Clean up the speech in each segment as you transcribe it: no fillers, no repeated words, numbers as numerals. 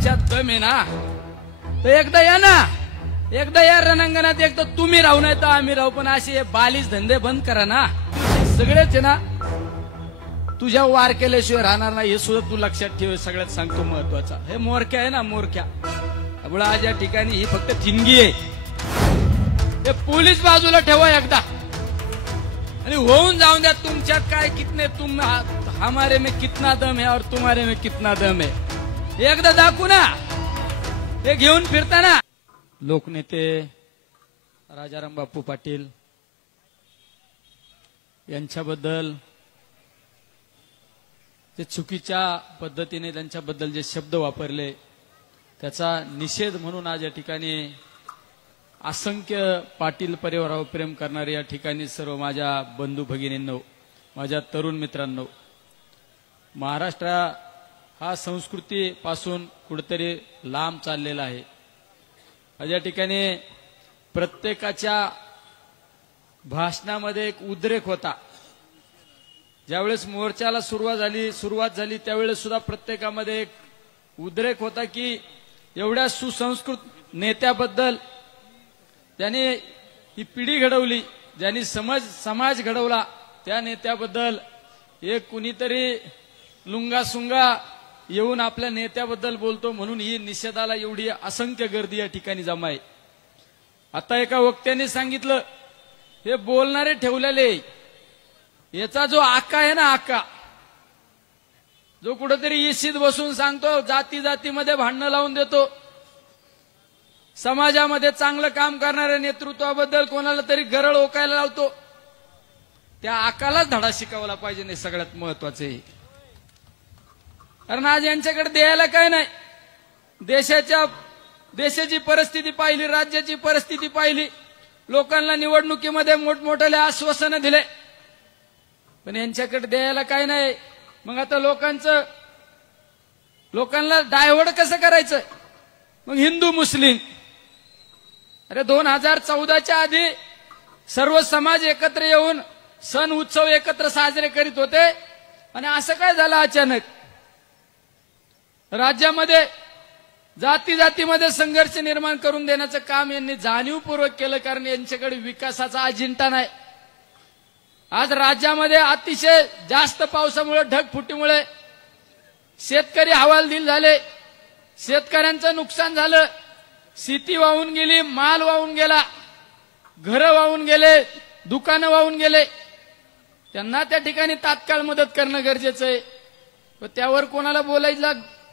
तुमच्यात दम आहे ना तर एकदा या ना, एकदा या रणांगणात. एक तर तुम्ही राहू नाही तर आम्ही राहू, पण असे बालिश धंदे बंद करा ना. सगळेच आहे ना, तुझ्या वार केल्याशिवाय राहणार नाही हे सुद्धा तू लक्षात ठेव. सगळ्यात सांगतो महत्वाचा, हे मोरक्या आहे ना, मोरक्या. त्यामुळे आज या ठिकाणी ही फक्त ठिणगी आहे. हे पोलीस बाजूला ठेवा एकदा आणि होऊन जाऊन द्या. तुमच्यात काय कितने तुम हमारे में कितना दम है और तुम्हारे में कितना दम है, एकदा दाखवू ना. हे घेऊन फिरताना लोकनेते राजाराम बापू पाटील यांच्याबद्दल जे चुकीच्या पद्धतीने त्यांच्याबद्दल जे शब्द वापरले त्याचा निषेध म्हणून आज या ठिकाणी असंख्य पाटील परिवारावर प्रेम करणारे या ठिकाणी सर्व माझ्या बंधू भगिनींनो, माझ्या तरुण मित्रांनो, महाराष्ट्र हा संस्कृतीपासून कुठेतरी लांब चाललेला आहे. आज या ठिकाणी प्रत्येकाच्या भाषणामध्ये एक उद्रेक होता. ज्यावेळेस मोर्चाला सुरुवात झाली त्यावेळेस सुद्धा प्रत्येकामध्ये एक उद्रेक होता की एवढ्या सुसंस्कृत नेत्याबद्दल, ज्यांनी ही पिढी घडवली, ज्यांनी समाज घडवला, त्या नेत्याबद्दल एक कुणीतरी लुंगासुंगा येऊन आपल्या नेत्याबद्दल बोलतो, म्हणून ही निषेधाला एवढी असंख्य गर्दी या ठिकाणी जमा आहे. आता एका वक्त्याने सांगितलं, हे बोलणारे ठेवलेले, याचा जो आका आहे ना, आका जो कुठेतरी इशीत बसून सांगतो, जाती जातीमध्ये भांडणं लावून देतो, समाजामध्ये चांगलं काम करणाऱ्या नेतृत्वाबद्दल कोणाला तरी गरळ ओकायला लावतो, त्या आकालाच धडा शिकवला पाहिजे. नाही सगळ्यात महत्वाचं आहे, कारण आज यांच्याकडे द्यायला काय नाही. देशाची परिस्थिती पाहिली, राज्याची परिस्थिती पाहिली, लोकांना निवडणुकीमध्ये मोठमोठे आश्वासनं दिले, पण यांच्याकडे द्यायला काय नाही. मग आता लोकांना डायव्हर्ट कसं करायचं? मग हिंदू मुस्लिम, अरे 2014च्या आधी सर्व समाज एकत्र येऊन सण उत्सव एकत्र साजरे करीत होते, आणि असं काय झालं अचानक? राज्यामध्ये जातीमध्ये संघर्ष निर्माण करून देण्याचं काम यांनी जाणीवपूर्वक केलं, कारण यांच्याकडे विकासाचा अजेंडा नाही. आज राज्यामध्ये अतिशय जास्त पावसामुळे, ढगफुटीमुळे शेतकरी हवालदिल झाले, शेतकऱ्यांचं नुकसान झालं, शेती वाहून गेली, माल वाहून गेला, घरं वाहून गेले, दुकानं वाहून गेले. त्यांना त्या ठिकाणी तात्काळ मदत करणं गरजेचं आहे, पण त्यावर कोणाला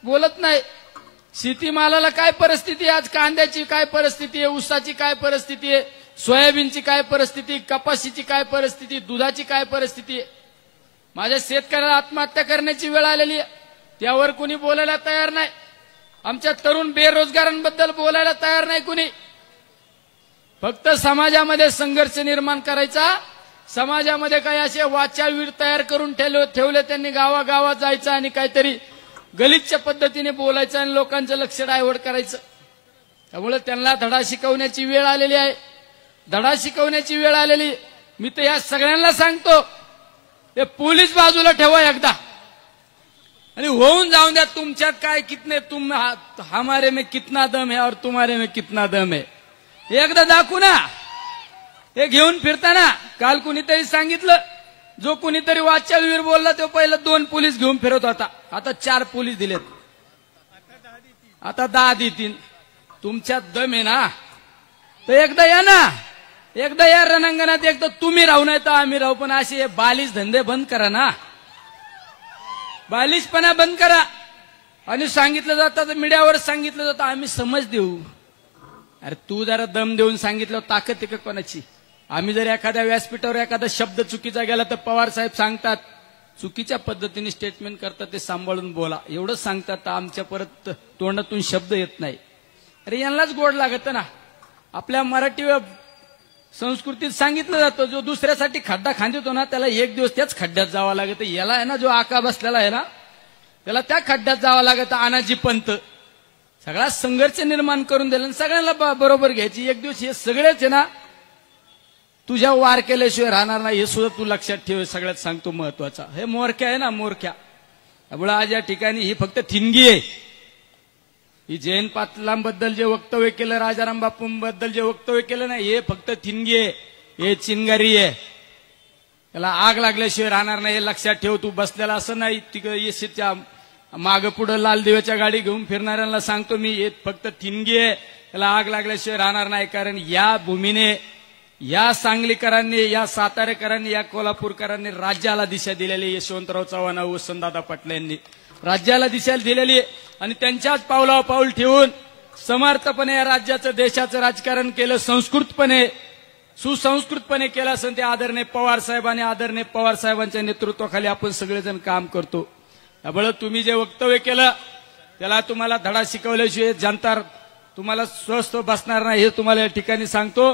बोलत नाही. शेतीमालाला काय परिस्थिती आहे, आज कांद्याची काय परिस्थिती आहे, ऊसाची काय परिस्थिती आहे, सोयाबीनची काय परिस्थिती, कपाशीची काय परिस्थिती, दुधाची काय परिस्थिती आहे. माझ्या शेतकऱ्याला आत्महत्या करण्याची वेळ आलेली आहे, त्यावर कोणी बोलायला तयार नाही. आमच्या तरुण बेरोजगारांबद्दल बोलायला तयार नाही कुणी. फक्त समाजामध्ये संघर्ष निर्माण करायचा, समाजामध्ये काही असे वाचाळवीर तयार करून ठेवले त्यांनी, गावागावात जायचं आणि काहीतरी गलिच्छ पद्धतीने बोलायचं आणि लोकांचं लक्ष डायव्हर्ट करायचं. त्यामुळे त्यांना धडा शिकवण्याची वेळ आलेली आहे, धडा शिकवण्याची वेळ आलेली. मी तर या सगळ्यांना सांगतो, हे पोलीस बाजूला ठेवा एकदा आणि होऊन जाऊन द्या. तुमच्यात काय कितने तुम हमारे में कितना दम है और तुम्हारे में कितना दम है, एकदा दाखवू ना. हे घेऊन फिरताना काल कुणीतरी सांगितलं, जो कुणीतरी वाचाळवीर बोलला तो पहिला 2 पोलीस घेऊन फिरत होता, आता 4 पोलीस दिलेत, आता 10 देतील. तुमच्यात दम आहे ना तर एकदा या ना, एकदा या रणांगणात. एक तर तुम्ही राहू नाही तर आम्ही राहू, पण असे बालिश धंदे बंद करा ना, बालिशपणा बंद करा. आणि सांगितलं जातं, मीडियावर सांगितलं जातं आम्ही समज देऊ. अरे तू जरा दम देऊन सांगितलं, ताकद आहे का कोणाची? आम्ही जर एखाद्या व्यासपीठावर एखादा शब्द चुकीचा गेला तर पवार साहेब सांगतात, चुकीच्या पद्धतीने स्टेटमेंट करतात, ते सांभाळून बोला, एवढंच सांगतात. आमच्या परत तोंडातून शब्द येत नाही. अरे यांनाच गोड लागत ना. आपल्या मराठी संस्कृतीत सांगितलं जातं, जो दुसऱ्यासाठी खड्डा खांदतो ना त्याला एक दिवस त्याच खड्ड्यात जावं लागतं. याला आहे ना, जो आका बसलेला आहे ना त्याला त्या खड्ड्यात जावं लागतं. अनाजी पंत सगळा संघर्ष निर्माण करून दिला, सगळ्यांना बरोबर घ्यायची. एक दिवस हे सगळेच आहे ना, तुझ्या वार केल्याशिवाय राहणार नाही हे सुद्धा तू लक्षात ठेव. सगळ्यात सांगतो महत्वाचा, हे मोरक्या आहे ना, मोरक्या. त्यामुळे आज या ठिकाणी ही फक्त ठिणगी आहे. ही जयंत पाटलांबद्दल जे वक्तव्य केलं, राजाराम बापूंबद्दल जे वक्तव्य केलं ना, हे फक्त ठिणगी आहे, हे चिंगारी आहे. त्याला आग लागल्याशिवाय राहणार नाही हे लक्षात ठेव. तू बसलेला असं नाही तिकडे येशीच्या मागं पुढं लाल दिव्याच्या गाडी घेऊन फिरणाऱ्यांना सांगतो मी, हे फक्त ठिणगी आहे, त्याला आग लागल्याशिवाय राहणार नाही. कारण या भूमीने, या सांगलीकरांनी, या सातारेकरांनी, या कोल्हापूरकरांनी राज्याला दिशा दिलेली. यशवंतराव चव्हाण, वसंतदादा पाटील यांनी राज्याला दिशा दिलेली आणि त्यांच्याच पावलावर पाऊल ठेवून समर्थपणे या राज्याचं, देशाचं राजकारण केलं. संस्कृतपणे, सुसंस्कृतपणे केलं असं ते आदरणीय पवार साहेबांनी, आदरणीय पवार साहेबांच्या नेतृत्वाखाली आपण सगळेजण काम करतो. त्यामुळे तुम्ही जे वक्तव्य केलं त्याला तुम्हाला धडा शिकवल्याशिवाय जनता तुम्हाला स्वस्थ बसणार नाही हे तुम्हाला या ठिकाणी सांगतो.